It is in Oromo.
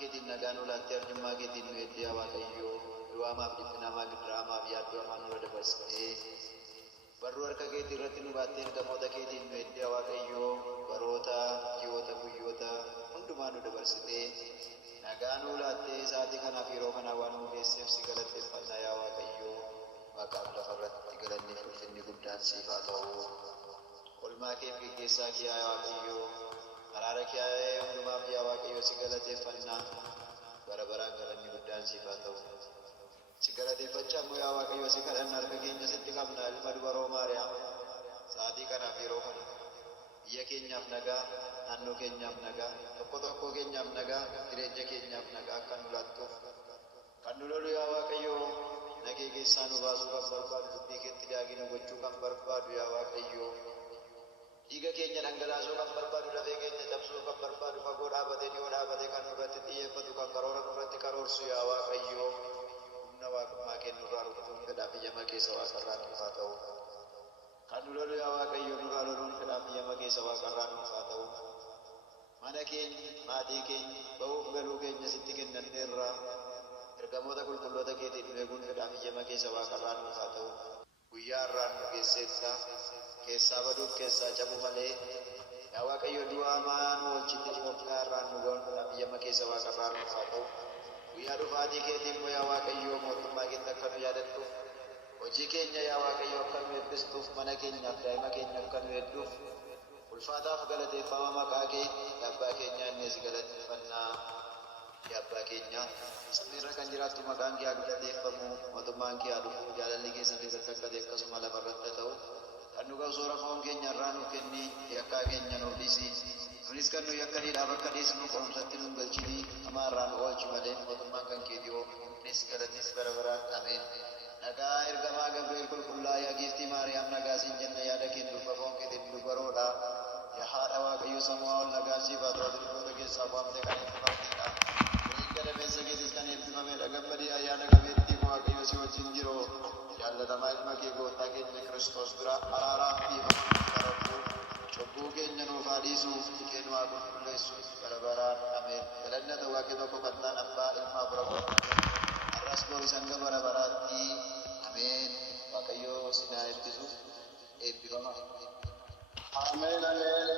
keetiin nagaan olaatti arjummaa keetiin nu eddee waaqayyo du'aamaaf dhiphinamaa gidiraamaa fi yaaddoo hamaa nurra dabarsitee barruu harka keetii irratti nu baattee ergamoota keetiin nu eddee waaqayyo baroota ji'oota guyyoota hundumaa nu dabarsitee nagaan olaattee sa'aatii kanaaf yeroo kanaa waan nu geesseef si galateeffannaa yaa waaqayyo waaqaaf lafa irratti galanni ulfinni guddaan siif haa ta'u. Olmaa keef geggeessaa kee yaa waaqayyo araara kee hundumaaf yaa waaqayyo si galateeffannaa bara baraan galanni guddaan siif haa ta'u. Si galateeffachaa immoo yaa waaqayyo si kadhanna harka keenya sitti qabna ilma dubaroo Maariyaam sa'aatii kanaaf yeroo kana biyya keenyaaf nagaa naannoo keenyaaf nagaa tokko keenyaaf nagaa jireenya keenyaaf nagaa akka nu laattuuf kan nu lolu yaa waaqayyo nagee keessaa nu baasuu kan barbaadu dubbii keetti daagina gochuu kan barbaadu yaa waaqayyo dhiiga keenya dhangalaasuu kan barbaadu lafee keenya cabsuu kan barbaadu fagoo dhaabatee dhiyoo dhaabatee kan nurratti xiyyeeffatu kan karoora nurratti karoorsu yaa waaqayyo humna waaqummaa kennurraa rukutuun fedhaa biyya keessa waaqarraa nuuf haa ta'u. Kan nu lolu yaa waaqayyo nurraa loluun fedhaa biyya keessa waaqarraa nuuf haa ta'u. Mana keenya maatii keenya ba'uuf galuu keenya sitti kennanneerraa ergamoota qulqulloota keetiin nu eeguun fedhaa biyya keessa waaqarraa nuuf haa ta'u. Guyyaa irraan nu geesseetta keessaa baduuf keessaa cabu malee yaa waaqayyo du'aamaa nu oolchite Itoophiyaa irraan nu ga'uun fedhaa biyya keessa waaqarraa nuuf haa ta'u. Guyyaa dhufaatii keetiin immoo yaa waaqayyo mootummaa keetti akka nu yaadattuuf hojii keenya yaa waaqayyo akka nu eebbistuuf mana keenyaaf daa'ima keenya akka nu hedduuf ulfaataaf galateeffama maqaa kee yaa abbaa keenya inni si galateeffannaa yaa abbaa keenya samiirra kan jiraattu maqaan kee haa galateeffamu mootummaan kee haa dhufu jaalalli kee samii irratti akka ta'e akkasuma lafa irratti haa ta'u kan nu qabsu soora foon keenya irraa nuuf kenni yakkaa keenya nuuf dhiisi nunis kan nu yakkaniidhaaf akka dhiisnu qorumsatti nu galchini hamaa irraa nu oolchi malee mootummaan kan keetii oomis galatis bara baraan ameen. Nagaa ergamaa Gabriel qulqullaa yaa giiftii Maariyaam nagaa siin jenna yaada kee durba foon keetiin dubaroodha yaa haadha waaqayyo samu'aa ol nagaa siif haa ta'u durboota keessaa bu'amtee kan eebbifamteedha. Jireenya dabeessa keetis kan eebbifameedha gammadii ayyaana qabeettii waaqayyo si wajjin jiru jaallatamaa ilma kee gooftaa keenya Kiristoos bira araaraaf dhiifama kadhadhu cubbuu keenya nuuf haa dhiisu kee nu haa qulqulleessu bara baraan ameen. Galanni waaqni tokko kan ta'an abbaa ilmaa bira arras boo'isan bara baraatti ameen. Waaqayyo sinaa eebbisu eebbifama. Ameen ameen.